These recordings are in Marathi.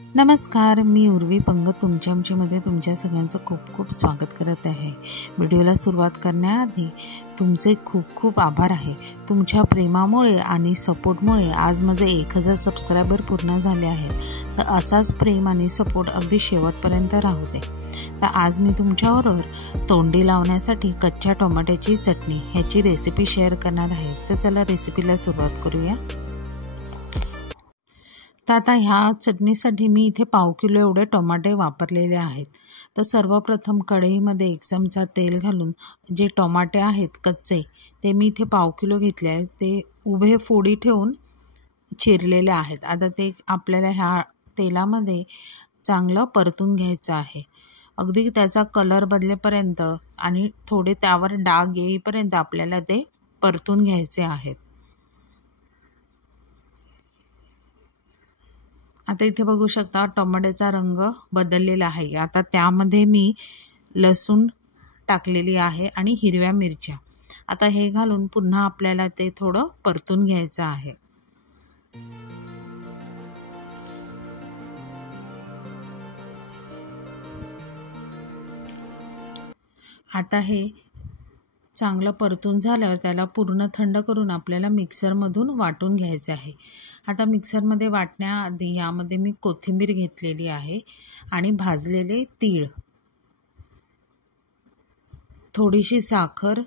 नमस्कार, मी उर्वी पंगत तुमच्या आमच्यामध्ये तुमच्या सगळ्यांचं खूप खूप स्वागत करत आहे। व्हिडिओला सुरुवात करण्याआधी तुमचे खूप खूप आभार आहे। तुमच्या प्रेमामुळे आणि सपोर्टमुळे आज माझे 1000 सबस्क्रायबर पूर्ण झाले आहेत। तर असाच प्रेम आणि सपोर्ट अगदी शेवटपर्यंत राहू दे। तर आज मी तुमच्याबरोबर तोंडी लावण्यासाठी कच्च्या टोमॅटोची चटणी ह्याची रेसिपी शेअर करणार आहे। तर चला रेसिपीला सुरुवात करूया। तर आता ह्या चटणीसाठी मी इथे 1/2 किलो एवढे टोमॅटो वापरलेले आहेत। तर सर्वप्रथम कढईमध्ये 1 चमचा तेल घालून जे टोमॅटो आहेत कच्चे ते मी इथे 1/2 किलो घेतले आहेत। ते उभे फोडी ठेवून चिरलेले आहेत। आता ते आपल्याला ह्या तेलामध्ये चांगलं परतून घ्यायचं आहे। अगदी त्याचा कलर बदलेपर्यंत आणि थोडे त्यावर डाग येईपर्यंत आपल्याला ते परतून घ्यायचे आहेत। आता इथे बघू शकता टोमॅटोचा रंग बदललेला आहे। आता त्यामध्ये मी लसूण टाकलेली आहे आणि हिरव्या मिरच्या। आता हे घालून पुन्हा आपल्याला ते थोडं परतून घ्यायचं आहे। आता हे चांगलं परतून झाल्यावर त्याला पूर्ण थंड करून आपल्याला मिक्सरमधून वाटून घ्यायचं आहे। आता मिक्सरमध्ये वाटण्याआधी यामध्ये मी कोथिंबीर घेतलेली आहे आणि भाजलेले तीळ, थोडीशी साखर,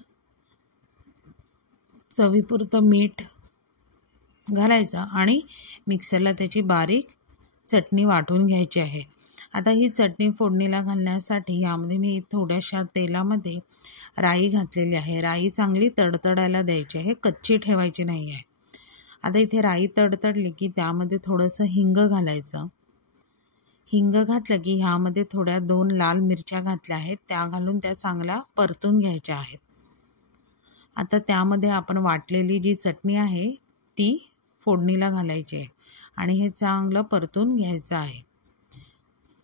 चवीपुरतं मीठ घालायचं आणि मिक्सरला त्याची बारीक चटणी वाटून घ्यायची आहे। आता ही चटणी फोडणीला घालण्यासाठी यामध्ये मी थोड्याशा तेलामध्ये राई घातलेली आहे। राई चांगली तडतडायला द्यायची आहे, कच्ची ठेवायची नाही आहे। आता इथे राई तडतडली की त्यामध्ये थोडंसं हिंग घालायचं। हिंग घातलं की ह्यामध्ये थोड्या 2 लाल मिरच्या घातल्या आहेत, त्या घालून त्या चांगल्या परतून घ्यायच्या आहेत। आता त्यामध्ये आपण वाटलेली जी चटणी आहे ती फोडणीला घालायची आहे आणि हे चांगलं परतून घ्यायचं आहे।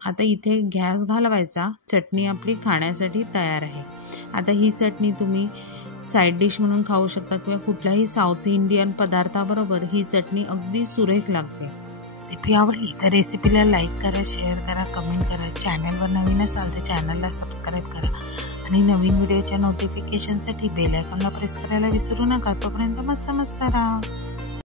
आता इथे गॅस घालवायचा, चटणी आपली खाण्यासाठी तयार आहे। आता ही चटणी तुम्ही साईड डिश म्हणून खाऊ शकता किंवा कुठल्याही साऊथ इंडियन पदार्थाबरोबर ही चटणी अगदी सुरेख लागते। रेसिपी आवडली तर रेसिपीला लाईक करा, शेअर करा, कमेंट करा। चॅनलवर नवीन असाल तर चॅनलला सबस्क्राईब करा आणि नवीन व्हिडिओच्या नोटिफिकेशनसाठी बेल आयकॉनला प्रेस करायला विसरू नका। तोपर्यंत मस्त राहा।